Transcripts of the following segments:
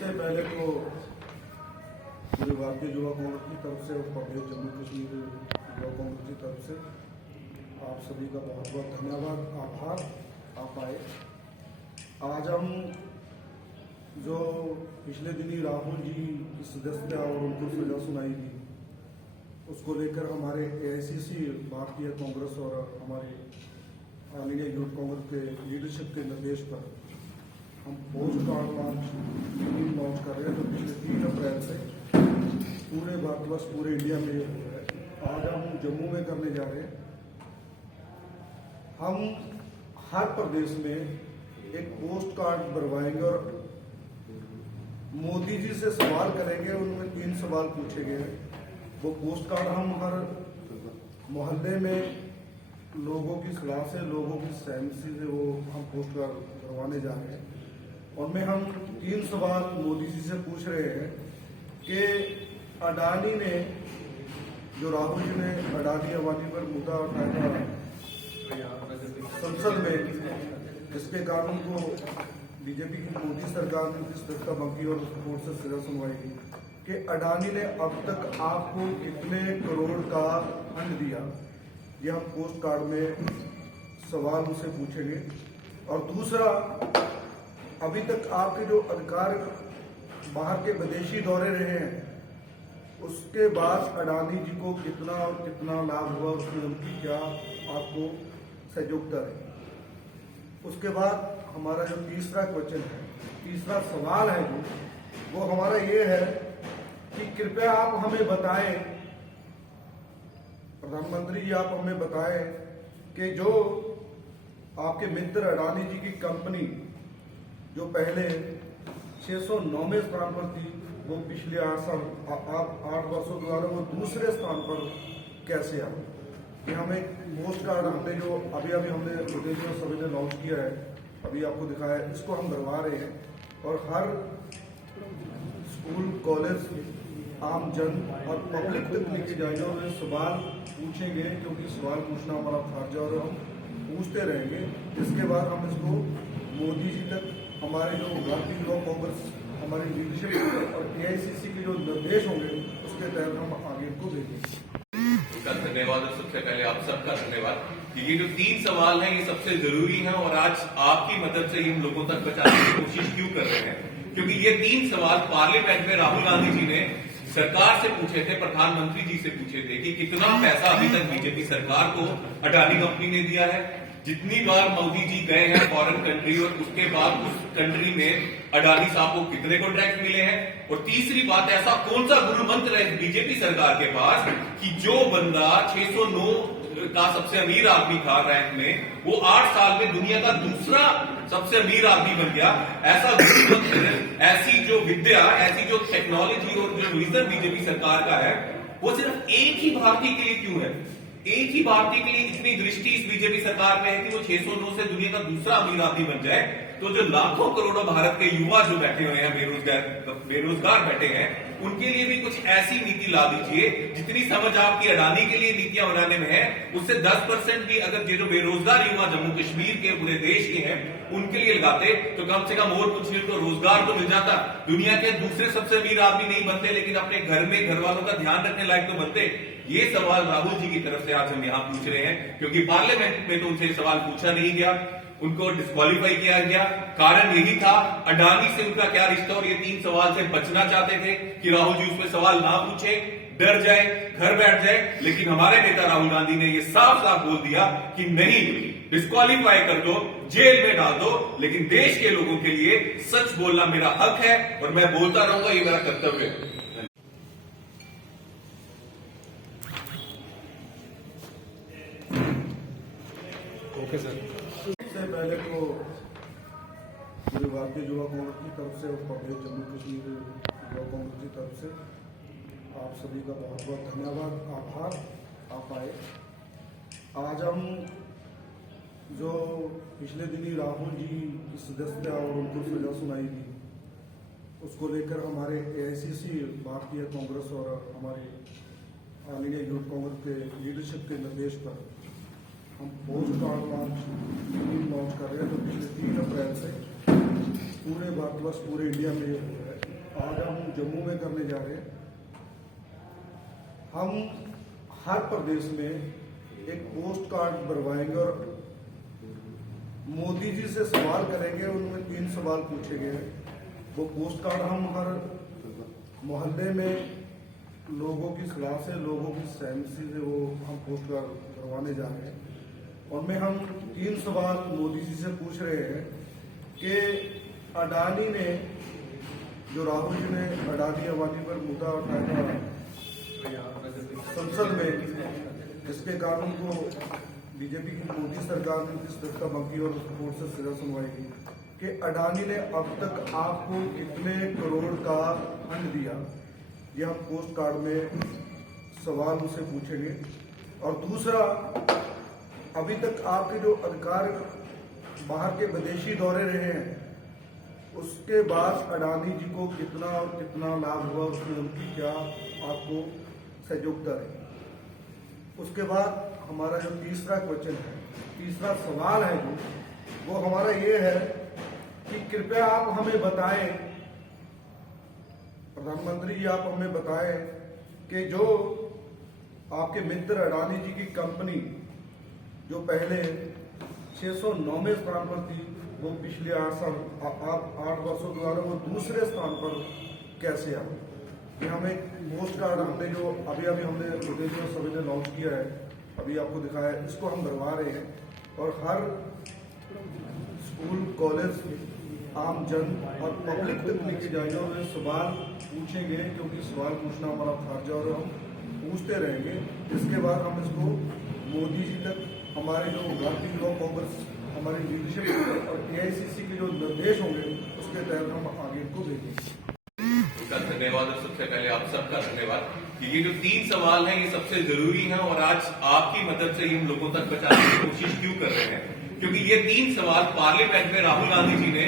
सबसे पहले तो पूरे भारतीय युवा कांग्रेस की तरफ से और प्रदेश जम्मू कश्मीर युवा कांग्रेस की तरफ से आप सभी का बहुत बहुत धन्यवाद, आभार। आप आए। आज हम जो पिछले दिनी राहुल जी की सदस्यता और उनको सजा सुनाई थी, उसको लेकर हमारे AICC भारतीय कांग्रेस और हमारे ऑल इंडिया यूथ कांग्रेस के लीडरशिप के निर्देश पर हम पोस्ट कार्ड लॉन्च कर रहे हैं। तो पिछले 3 अप्रैल से पूरे भारतवर्ष, पूरे इंडिया में ये हो रहा है। आज हम जम्मू में करने जा रहे हैं। हम हर प्रदेश में एक पोस्ट कार्ड बनवाएंगे और मोदी जी से सवाल करेंगे। उनमें 3 सवाल पूछे गए हैं। वो पोस्ट कार्ड हम हर मोहल्ले में लोगों की सलाह से, लोगों की सहमति से वो हम पोस्ट कार्ड करवाने जा रहे हैं। उनमें हम 3 सवाल मोदी जी से पूछ रहे हैं कि अडानी ने, जो राहुल जी ने अडानी अवानी पर मुद्दा उठाया था संसद में, जिसके कारण उनको बीजेपी की मोदी सरकार ने किस धक्का बंकी और कोर्ट से सजा सुनवाई की कि अडानी ने अब तक आपको कितने करोड़ का फंड दिया। ये हम पोस्ट कार्ड में सवाल उनसे पूछेंगे। और दूसरा, अभी तक आपके जो अधिकार बाहर के विदेशी दौरे रहे हैं, उसके बाद अडानी जी को कितना और कितना लाभ हुआ, उसमें उनकी क्या आपको सहयोगिता रही। उसके बाद हमारा जो तीसरा क्वेश्चन है, तीसरा सवाल है वो हमारा ये है कि कृपया आप हमें बताएं, प्रधानमंत्री जी आप हमें बताएं कि जो आपके मित्र अडानी जी की कंपनी जो पहले 609वें स्थान पर थी, वो पिछले 8 वर्षों द्वारा वो दूसरे स्थान पर कैसे आ। कि हमें पोस्ट कार्ड हमने जो अभी हमने विदेशियों सभी ने लॉन्च किया है, अभी आपको दिखाया है, इसको हम बनवा रहे हैं। और हर स्कूल, कॉलेज, आम जन और पब्लिक तक लेके जाएंगे और ये सवाल पूछेंगे, क्योंकि सवाल पूछना हमारा फर्ज है और हम पूछते रहेंगे। इसके बाद हम इसको मोदी जी तक, हमारे जो भारतीय युवा कांग्रेस, हमारी लीडरशिप और AICC के जो निर्देश होंगे, उसके तहत हम आगे इनको भेजेंगे। धन्यवाद। और सबसे पहले आप सबका धन्यवाद कि ये जो 3 सवाल हैं ये सबसे जरूरी हैं और आज आपकी मदद से इन लोगों तक पहुंचाने की कोशिश क्यों कर रहे हैं, क्योंकि ये 3 सवाल पार्लियामेंट में राहुल गांधी जी ने सरकार से पूछे थे, प्रधानमंत्री जी से पूछे थे कि कितना पैसा अभी तक बीजेपी सरकार को अडानी कंपनी ने दिया है। जितनी बार मोदी जी गए हैं फॉरेन कंट्री और उसके बाद उस कंट्री में अडानी साहब को कितने कॉन्ट्रैक्ट मिले हैं। और तीसरी बात, ऐसा कौन सा गुरु मंत्र है बीजेपी सरकार के पास कि जो बंदा 609 का सबसे अमीर आदमी था रैंक में, वो 8 साल में दुनिया का दूसरा सबसे अमीर आदमी बन गया। ऐसा गुरु मंत्र, ऐसी जो विद्या, ऐसी जो टेक्नोलॉजी और जो विजन बीजेपी सरकार का है, वो सिर्फ एक ही भारतीय के लिए क्यों है। एक ही भारतीय के लिए इतनी दृष्टि इस बीजेपी सरकार में है कि वो 609 से दुनिया का दूसरा अमीर आदमी बन जाए। तो जो लाखों करोड़ों भारत के युवा जो बैठे हुए हैं, बेरोजगार बैठे हैं, उनके लिए भी कुछ ऐसी नीति ला दीजिए जितनी समझ आपकी अडानी के लिए नीतियां बनाने में है, उससे 10% भी अगर जो बेरोजगार युवा जम्मू कश्मीर के, पूरे देश के हैं, उनके लिए लगाते तो कम से कम और कुछ नहीं तो रोजगार तो मिल जाता। दुनिया के दूसरे सबसे अमीर आदमी नहीं बनते, लेकिन अपने घर में घर वालों का ध्यान रखने लायक तो बनते। ये सवाल राहुल जी की तरफ से आज हम यहां पूछ रहे हैं, क्योंकि पार्लियामेंट में तो उनसे सवाल पूछा नहीं गया, उनको डिस्क्वालीफाई किया गया। कारण यही था, अडानी से उनका क्या रिश्ता, और ये 3 सवाल से बचना चाहते थे कि राहुल जी उसमें सवाल ना पूछे, डर जाए, घर बैठ जाए। लेकिन हमारे नेता राहुल गांधी ने ये साफ साफ बोल दिया कि नहीं, डिस्क्वालीफाई कर दो, जेल में डाल दो, लेकिन देश के लोगों के लिए सच बोलना मेरा हक है और मैं बोलता रहूंगा, ये मेरा कर्तव्य है। Okay sir. सबसे पहले तो पूरे भारतीय युवा कांग्रेस की तरफ से और प्रदेश जम्मू कश्मीर युवा कांग्रेस की तरफ से आप सभी का बहुत बहुत धन्यवाद, आभार। आप आए। आज हम जो पिछले दिनी राहुल जी की सदस्यता और उनको सजा सुनाई थी, उसको लेकर हमारे AICC भारतीय कांग्रेस और हमारे ऑल इंडिया यूथ कांग्रेस के लीडरशिप के निर्देश पर हम पोस्ट कार्ड लॉन्च कर रहे हैं। तो पिछले 3 अप्रैल से पूरे भारतवर्ष, पूरे इंडिया में ये हो रहा है। आज हम जम्मू में करने जा रहे हैं। हम हर प्रदेश में एक पोस्ट कार्ड भरवाएंगे और मोदी जी से सवाल करेंगे। उनमें 3 सवाल पूछे गए हैं। वो पोस्ट कार्ड हम हर मोहल्ले में लोगों की सलाह से, लोगों की सहमति से वो हम पोस्ट कार्ड भरवाने जा रहे हैं। उनमें हम 3 सवाल मोदी जी से पूछ रहे हैं कि अडानी ने, जो राहुल जी ने अडानी अंबानी पर मुद्दा उठाया था संसद में, जिसके कारण को बीजेपी की मोदी सरकार ने किस धक्का बंकी और कोर्ट से सिरा सुनवाई की कि अडानी ने अब तक आपको कितने करोड़ का फंड दिया। ये हम पोस्ट कार्ड में सवाल उनसे पूछेंगे। और दूसरा, अभी तक आपके जो अधिकार बाहर के विदेशी दौरे रहे हैं, उसके बाद अडानी जी को कितना और कितना लाभ हुआ, उसमें उनकी क्या आपको सहयोगिता रही। उसके बाद हमारा जो तीसरा क्वेश्चन है, तीसरा सवाल है वो हमारा ये है कि कृपया आप हमें बताएं, प्रधानमंत्री जी आप हमें बताएं कि जो आपके मित्र अडानी जी की कंपनी जो पहले 609वें स्थान पर थी, वो पिछले 8 वर्षों द्वारा वो दूसरे स्थान पर कैसे आ। ये हमें पोस्ट कार्ड हमने जो अभी हमने प्रदेश में सभी ने लॉन्च किया है, अभी आपको दिखाया है, इसको हम भरवा रहे हैं। और हर स्कूल, कॉलेज, आम जन और पब्लिक तक लेके जाएंगे और ये सवाल पूछेंगे, क्योंकि सवाल पूछना हमारा फर्ज है और हम पूछते रहेंगे। इसके बाद हम इसको मोदी जी तक, हमारे जो भारतीय युवा कांग्रेस, हमारी लीडरशिप और AICC के जो निर्देश होंगे, उसके तहत हम आगे इनको देंगे। धन्यवाद। और सबसे पहले आप सबका धन्यवाद कि ये जो 3 सवाल हैं ये सबसे जरूरी हैं और आज आपकी मदद से हम लोगों तक पहुंचाने की कोशिश क्यों कर रहे हैं, क्योंकि ये 3 सवाल पार्लियामेंट में राहुल गांधी जी ने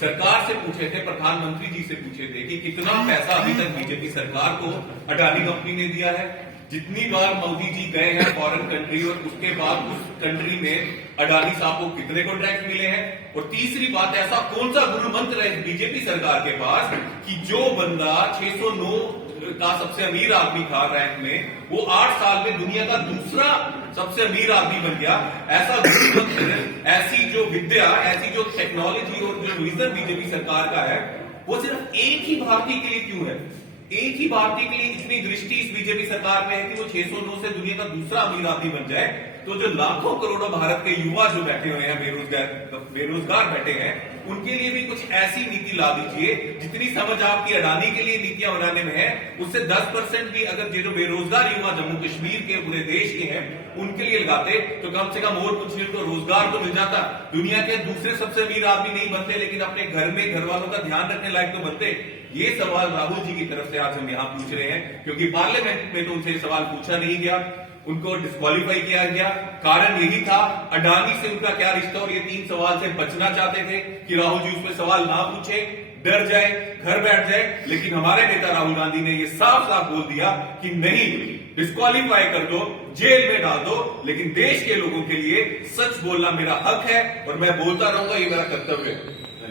सरकार से पूछे थे, प्रधानमंत्री जी से पूछे थे कि कितना पैसा अभी तक बीजेपी सरकार को अडानी कंपनी ने दिया है, जितनी बार मोदी जी गए हैं फॉरेन कंट्री और उसके बाद उस कंट्री में अडानी साहब को कितने कॉन्ट्रैक्ट मिले हैं, और तीसरी बात, ऐसा कौन सा गुरु मंत्र है बीजेपी सरकार के पास कि जो बंदा 609 का सबसे अमीर आदमी था रैंक में, वो 8 साल में दुनिया का दूसरा सबसे अमीर आदमी बन गया। ऐसा गुरु मंत्र, ऐसी जो विद्या, ऐसी जो टेक्नोलॉजी और जो विजन बीजेपी सरकार का है, वो सिर्फ एक ही भारतीय के लिए क्यों है? एक ही भारतीय के लिए इतनी दृष्टि इस बीजेपी सरकार में है कि वो 609 से दुनिया का दूसरा अमीर आदमी बन जाए। तो जो लाखों करोड़ों भारत के युवा जो बैठे हुए हैं, बेरोजगार बैठे हैं, उनके लिए भी कुछ ऐसी नीति ला दीजिए जितनी समझ आपकी अडानी के लिए नीतियां बनाने में है, उससे 10% भी अगर जो बेरोजगार युवा जम्मू कश्मीर के, पूरे देश के हैं, उनके लिए लगाते तो कम से कम और कुछ तो रोजगार तो मिल जाता। दुनिया के दूसरे सबसे अमीर आदमी नहीं बनते, लेकिन अपने घर में घर वालों का ध्यान रखने लायक तो बनते। ये सवाल राहुल जी की तरफ से आज हम यहाँ पूछ रहे हैं, क्योंकि पार्लियामेंट में तो उनसे सवाल पूछा नहीं गया, उनको डिस्क्वालीफाई किया गया। कारण यही था, अडानी से उनका क्या रिश्ता, और ये 3 सवाल से बचना चाहते थे कि राहुल जी उसमें सवाल ना पूछे, डर जाए, घर बैठ जाए। लेकिन हमारे नेता राहुल गांधी ने ये साफ साफ बोल दिया कि नहीं, डिस्क्वालीफाई कर दो, जेल में डाल दो, लेकिन देश के लोगों के लिए सच बोलना मेरा हक है और मैं बोलता रहूंगा, ये मेरा कर्तव्य है।